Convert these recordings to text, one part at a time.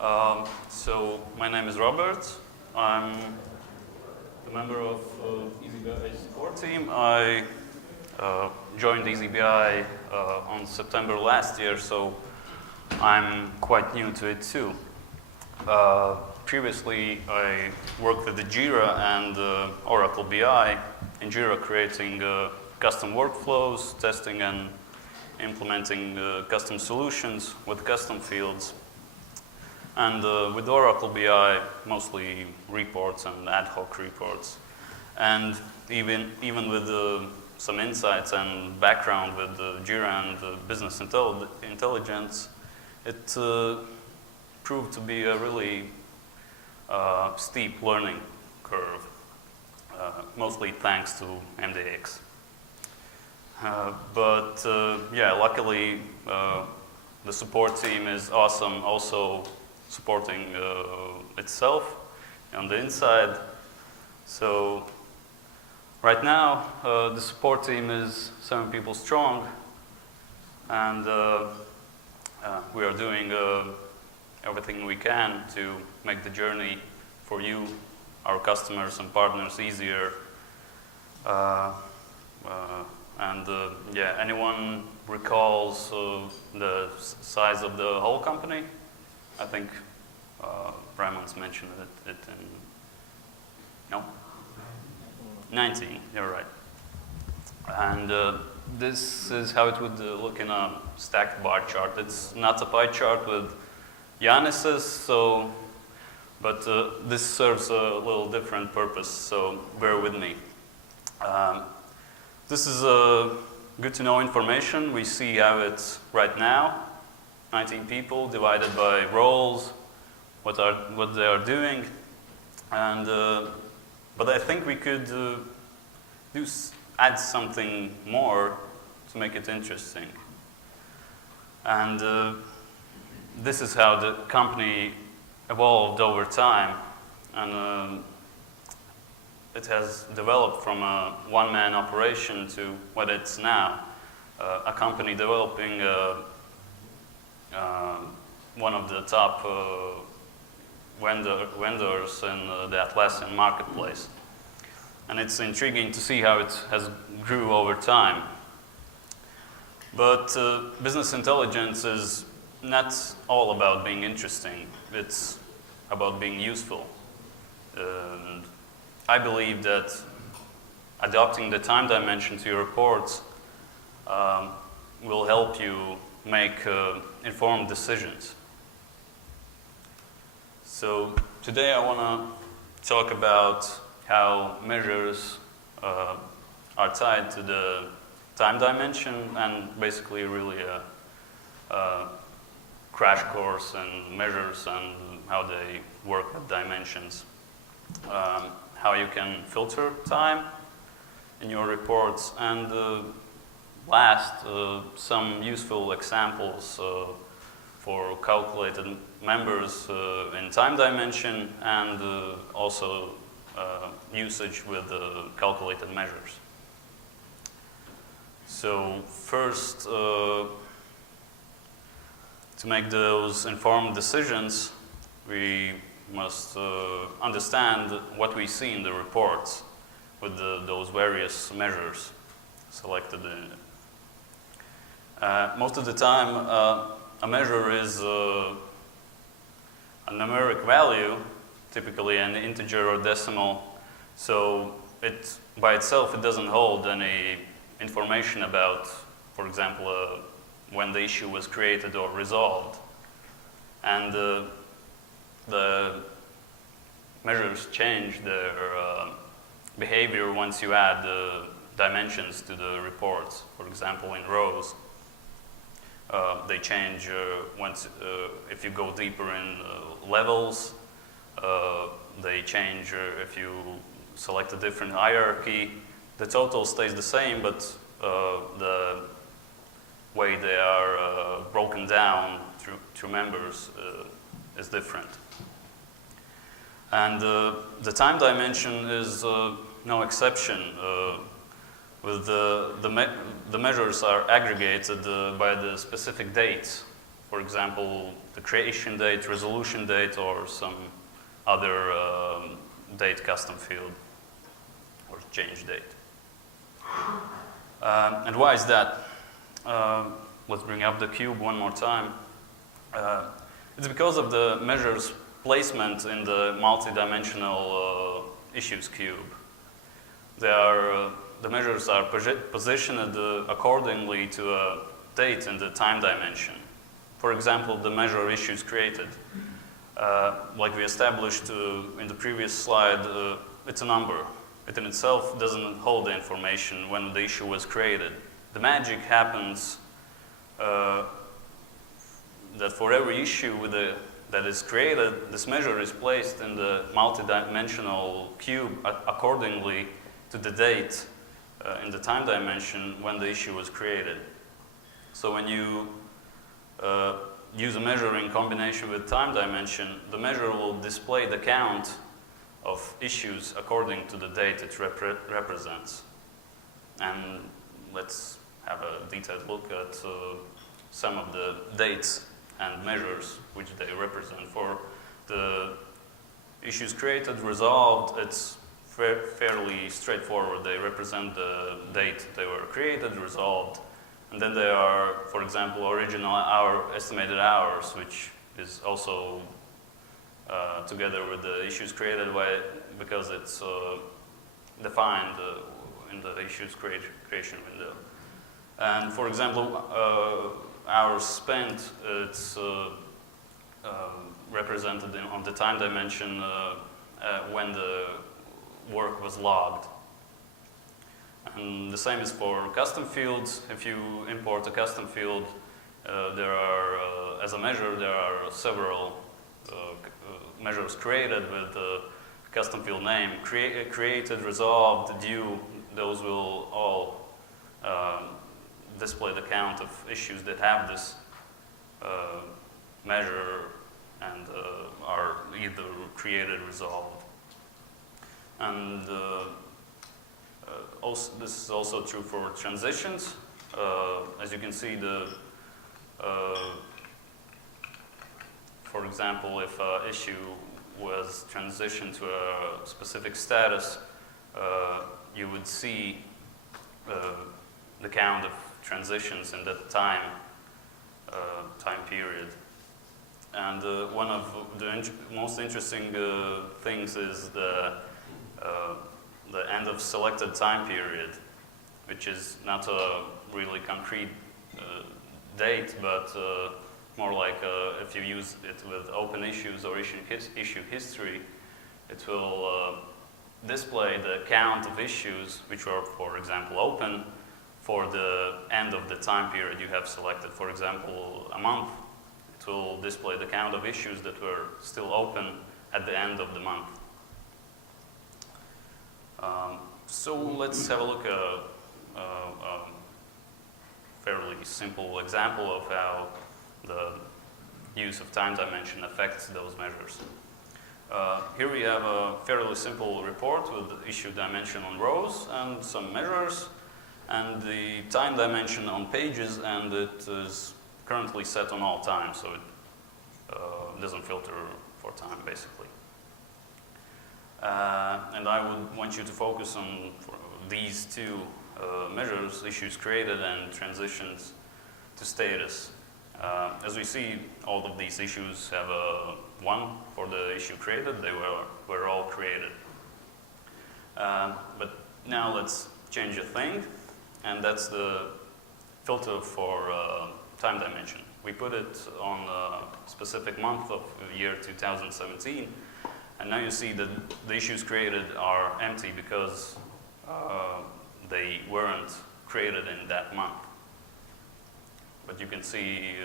So my name is Robert. I'm a member of eazyBI support team. I joined eazyBI on September last year, so I'm quite new to it too. Previously, I worked with the Jira and Oracle BI. In Jira, creating custom workflows, testing and implementing custom solutions with custom fields. And with Oracle BI, mostly reports and ad hoc reports. And even with some insights and background with Jira and business intelligence, it proved to be a really steep learning curve, mostly thanks to MDX. But yeah, luckily the support team is awesome, also supporting itself on the inside. So right now the support team is 7 people strong, and we are doing everything we can to make the journey for you, our customers and partners, easier. Yeah, anyone recalls the size of the whole company? I think Ramon's mentioned it in, no? 19, you're right. And this is how it would look in a stacked bar chart. It's not a pie chart with Yanis's, but this serves a little different purpose, so bear with me. This is good to know information. We see how it's right now. 19 people divided by roles, what they are doing, and but I think we could add something more to make it interesting. And this is how the company evolved over time, and it has developed from a one-man operation to what it's now, a company developing one of the top vendors in the Atlassian marketplace. And it's intriguing to see how it has grew over time. But business intelligence is not all about being interesting. It's about being useful. I believe that adopting the time dimension to your reports will help you make informed decisions. So today I want to talk about how measures are tied to the time dimension, and basically really a crash course in measures and how they work with dimensions. How you can filter time in your reports, and last, some useful examples for calculated members in time dimension, and also usage with calculated measures. So first, to make those informed decisions, we must understand what we see in the reports with those various measures selected. Most of the time, a measure is a numeric value, typically an integer or decimal, so it by itself it doesn't hold any information about, for example, when the issue was created or resolved. And the measures change their behavior once you add dimensions to the reports. For example, in rows, they change once if you go deeper in levels. They change if you select a different hierarchy. The total stays the same, but the way they are broken down through members is different. And the time dimension is no exception. With the measures are aggregated by the specific dates for example, the creation date, resolution date, or some other date custom field or change date. And why is that? Let's bring up the cube one more time. It's because of the measures placement in the multi-dimensional issues cube. The measures are positioned accordingly to a date in the time dimension. For example, the measure issues created. Like we established in the previous slide, it's a number. It in itself doesn't hold the information when the issue was created. The magic happens that for every issue that is created, this measure is placed in the multi-dimensional cube accordingly to the date in the time dimension when the issue was created. So when you use a measure in combination with time dimension, the measure will display the count of issues according to the date it represents. And let's have a detailed look at some of the dates and measures which they represent. For the issues created, resolved, it's fairly straightforward. They represent the date they were created, resolved. And then there are, for example, original estimated hours, which is also together with the issues created because it's defined in the issues creation window. And for example, hours spent, it's represented on the time dimension when the work was logged. And the same is for custom fields. If you import a custom field, there are, as a measure, there are several measures created with the custom field name. Created, resolved, due, those will all display the count of issues that have this measure and are either created, resolved. And also, this is also true for transitions. As you can see, for example, if an issue was transitioned to a specific status, you would see the count of transitions in that time period. And one of the most interesting things is the end of selected time period, which is not a really concrete date, but more like if you use it with open issues or issue history, it will display the count of issues which are, for example, open for the end of the time period you have selected. For example, a month, it will display the count of issues that were still open at the end of the month. So let's have a look at a fairly simple example of how the use of time dimension affects those measures. Here we have a fairly simple report with the issue dimension on rows and some measures, and the time dimension on pages, and it is currently set on all time, so it doesn't filter for time, basically. And I would want you to focus on these two measures, issues created and transitions to status. As we see, all of these issues have a 1 for the issue created. They were all created. But now let's change a thing, and that's the filter for time dimension. We put it on a specific month of the year 2017, and now you see that the issues created are empty because they weren't created in that month. But you can see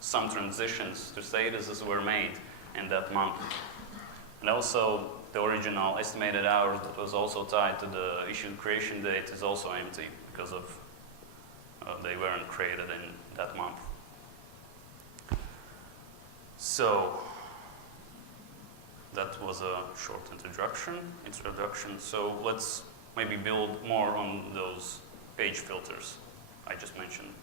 some transitions to statuses were made in that month. And also, the original estimated hours that was also tied to the issue creation date is also empty because of they weren't created in that month. So, that was a short introduction. So let's maybe build more on those page filters I just mentioned.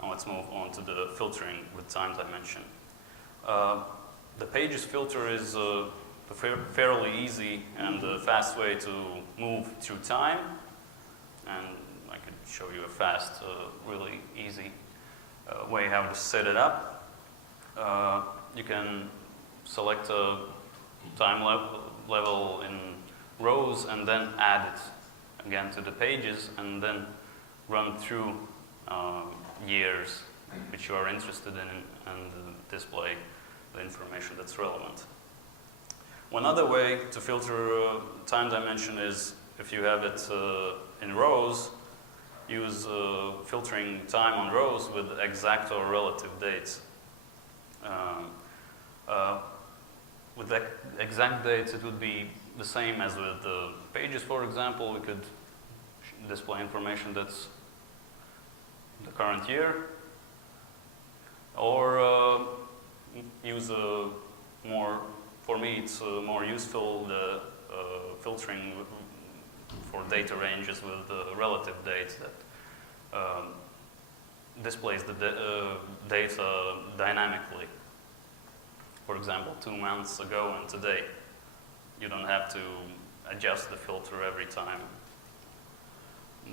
And let's let's move on to the filtering with time dimension. The pages filter is a fairly easy and fast way to move through time. And I could show you a fast, really easy way how to set it up. You can select a time level in rows and then add it again to the pages and then run through years which you are interested in and display the information that's relevant. One other way to filter time dimension is if you have it in rows, use filtering time on rows with exact or relative dates. With exact dates, it would be the same as with the pages, for example. We could display information that's the current year, or use a more, for me it's more useful, the filtering for data ranges with relative dates that displays the data dynamically. For example, 2 months ago and today. You don't have to adjust the filter every time.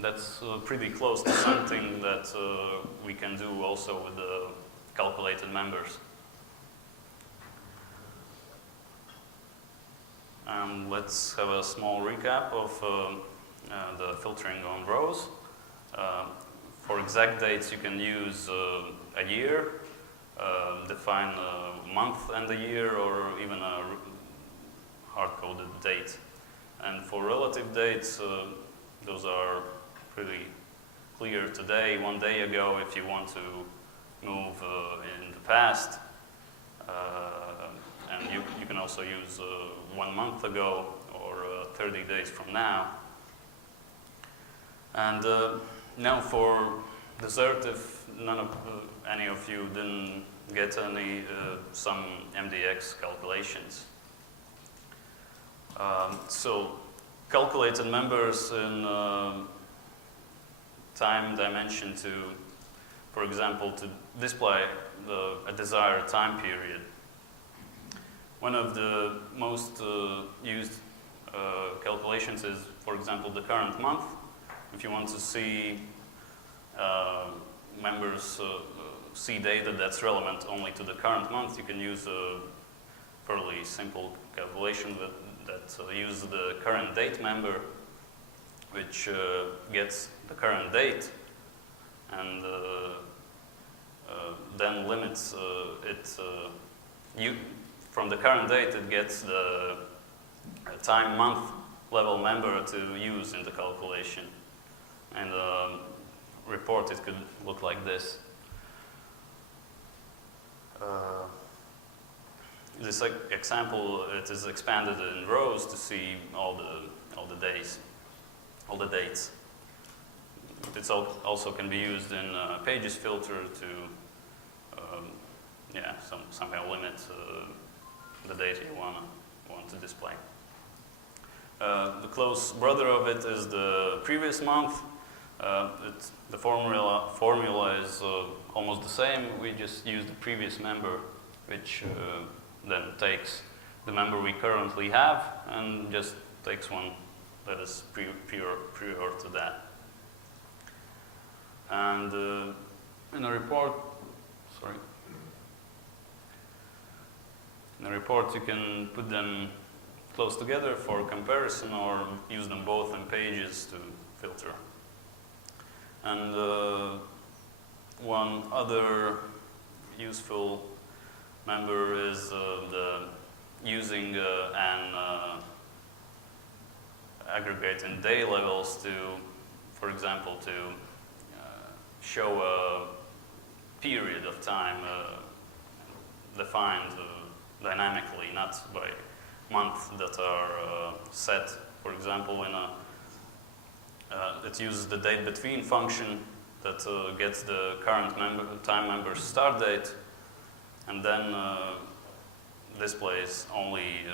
That's pretty close to something that we can do also with the calculated members. Let's have a small recap of the filtering on rows. For exact dates, you can use a year, define a month and a year, or even a hard-coded date. And for relative dates, those are pretty clear today, 1 day ago, if you want to move in the past. And you can also use 1 month ago or 30 days from now. And now for dessert, if any of you didn't get some MDX calculations. So calculated members in time dimension to, for example, to display a desired time period. One of the most used calculations is, for example, the current month. If you want to see members see data that's relevant only to the current month, you can use a fairly simple calculation that uses the current date member, which gets the current date and then limits it. From the current date, it gets the time month level member to use in the calculation. And report, it could look like this. This example, it is expanded in rows to see all the days, all the dates. It also can be used in pages filter to somehow limit the data you want to display. The close brother of it is the previous month. The formula is almost the same. We just use the previous member, which then takes the member we currently have and just takes one that is prior to that. And in a report, you can put them close together for comparison or use them both in pages to filter. And one other useful member is using an aggregating day levels to, for example, to show a period of time defined dynamically, not by months that are set. For example, it uses the date between function that gets the current time member's start date and then displays only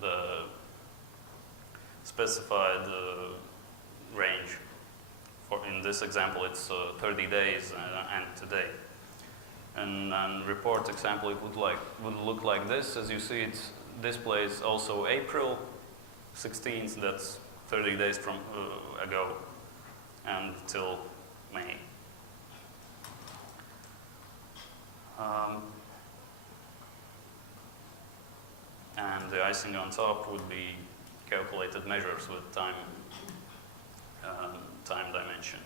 the specified range in this example, it's 30 days and today. And report example, it would look like this. As you see, it displays also April 16th. That's 30 days from ago, and till May. And the icing on top would be calculated measures with time dimension.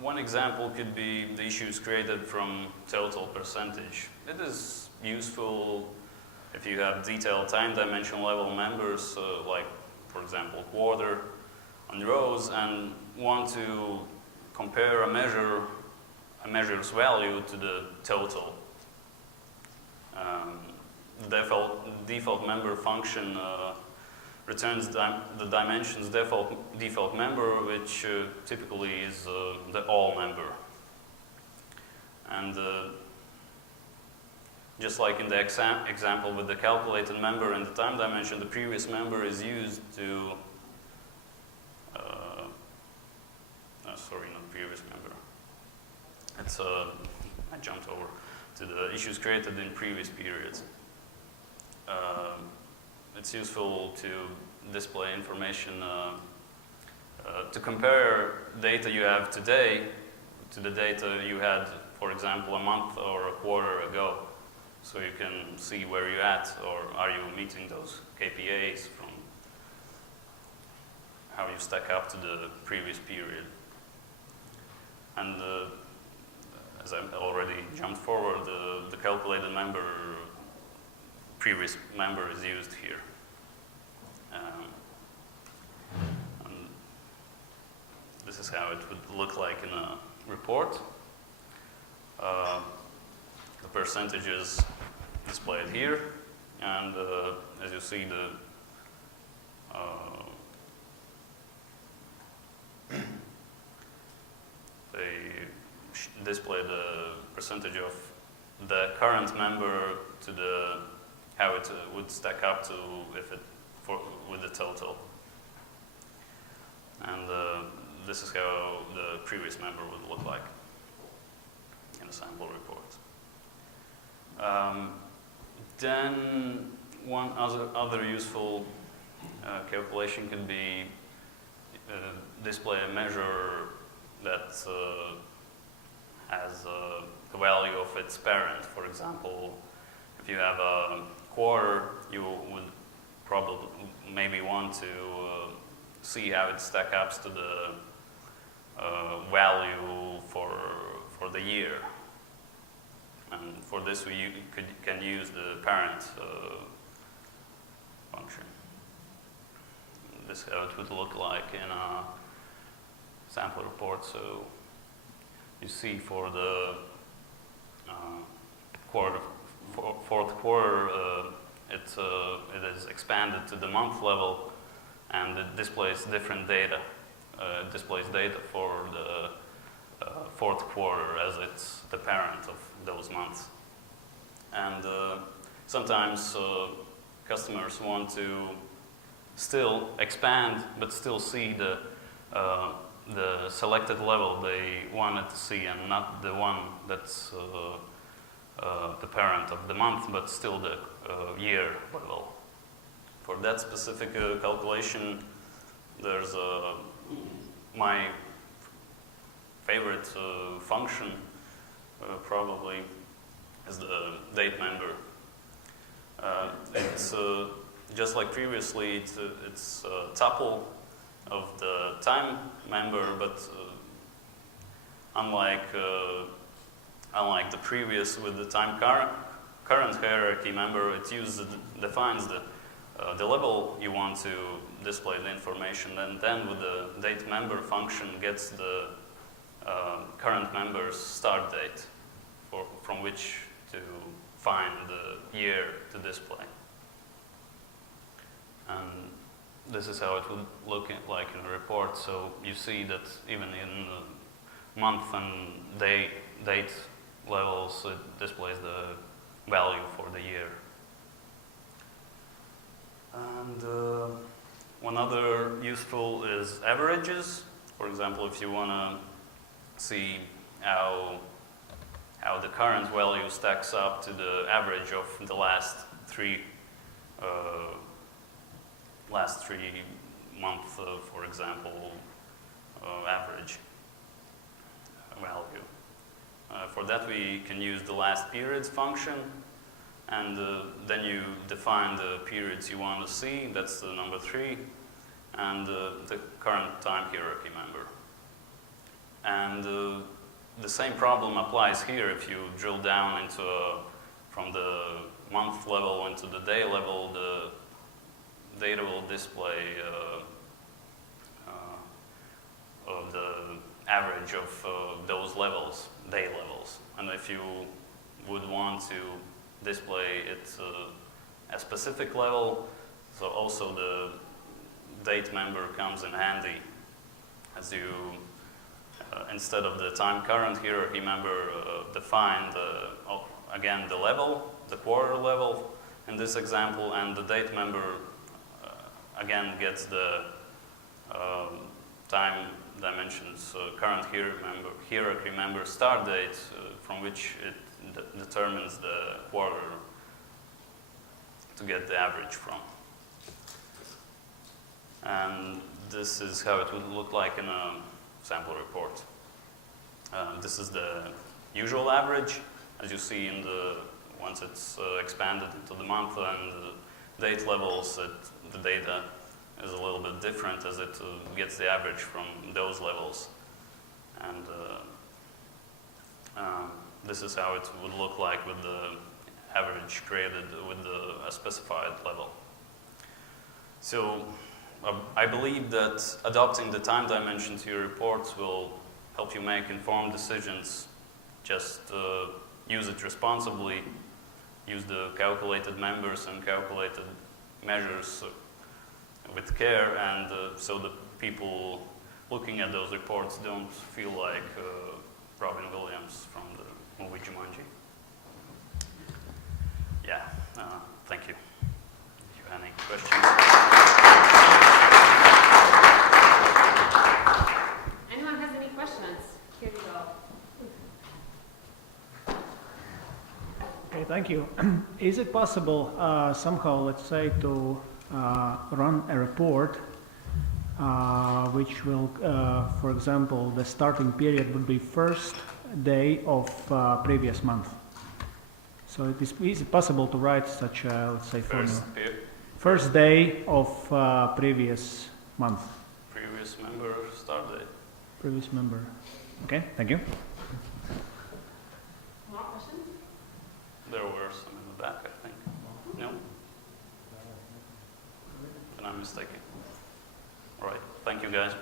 One example could be the issues created from total percentage. It is useful if you have detailed time dimension level members, like, for example, quarter on rows, and want to compare a measure's value to the total. The default member function returns the dimensions default member, which typically is the all member. And just like in the example with the calculated member and the time dimension, the previous member is used to, sorry, not previous member. It's, I jumped over to the issues created in previous periods. It's useful to display information, to compare data you have today to the data you had, for example, a month or a quarter ago. So you can see where you're at, or are you meeting those KPIs from how you stack up to the previous period. And as I already jumped forward, the calculated member, previous member is used here. And this is how it would look like in a report. The percentages displayed here, and as you see, they display the percentage of the current member to the how it would stack up to with the total. And this is how the previous member would look like in a sample report. Then one other useful calculation could be display a measure that has the value of its parent. For example, if you have a quarter, you would probably maybe want to see how it stacks up to the value for the year. And for this, we can use the parent function. This is how it would look like in a sample report. So you see for the fourth quarter, it is expanded to the month level, and it displays different data. It displays data for the fourth quarter as it's the parent of those months. And sometimes customers want to still expand, but still see the selected level they wanted to see, and not the one that's the parent of the month, but still the year level. For that specific calculation, there's my favorite function probably is the date member. It's just like previously, it's a tuple of the time member, but unlike the previous with the time current hierarchy member, it defines the level you want to display the information, and then with the date member function gets the current member's start date from which to find the year to display. And this is how it would look like in a report. So you see that even in the month and date levels, it displays the value for the year. And one other useful is averages. For example, if you want to see how the current value stacks up to the average of the last three month, for example, average value. For that, we can use the last periods function, and then you define the periods you want to see. That's the number 3, and the current time hierarchy member. And the same problem applies here. If you drill down into from the month level into the day level, the data will display the average of those levels, day levels. And if you would want to display it a specific level, so also the date member comes in handy, as you instead of the time current hierarchy member define again the level, the quarter level in this example, and the date member again gets the time dimensions, current hierarchy member start date, from which it determines the quarter to get the average from. And this is how it would look like in a sample report. This is the usual average, as you see in once it's expanded into the month and the date levels, the data is a little bit different as it gets the average from those levels. And this is how it would look like with the average created with a specified level. So I believe that adopting the time dimension to your reports will help you make informed decisions. Just use it responsibly, use the calculated members and calculated measures with care, and so the people looking at those reports don't feel like Robin Williams from the movie Jumanji. Yeah, thank you. If you have any questions. Anyone has any questions? Here you go. Okay, thank you. Is it possible somehow, let's say, to run a report which will, for example, the starting period would be first day of previous month? So is it possible to write such a, let's say, formula? First day of previous month. Previous member start date. Previous member. Okay, thank you. More questions? There were some in the back, I think. No? Then I'm mistaken. All right. Thank you, guys.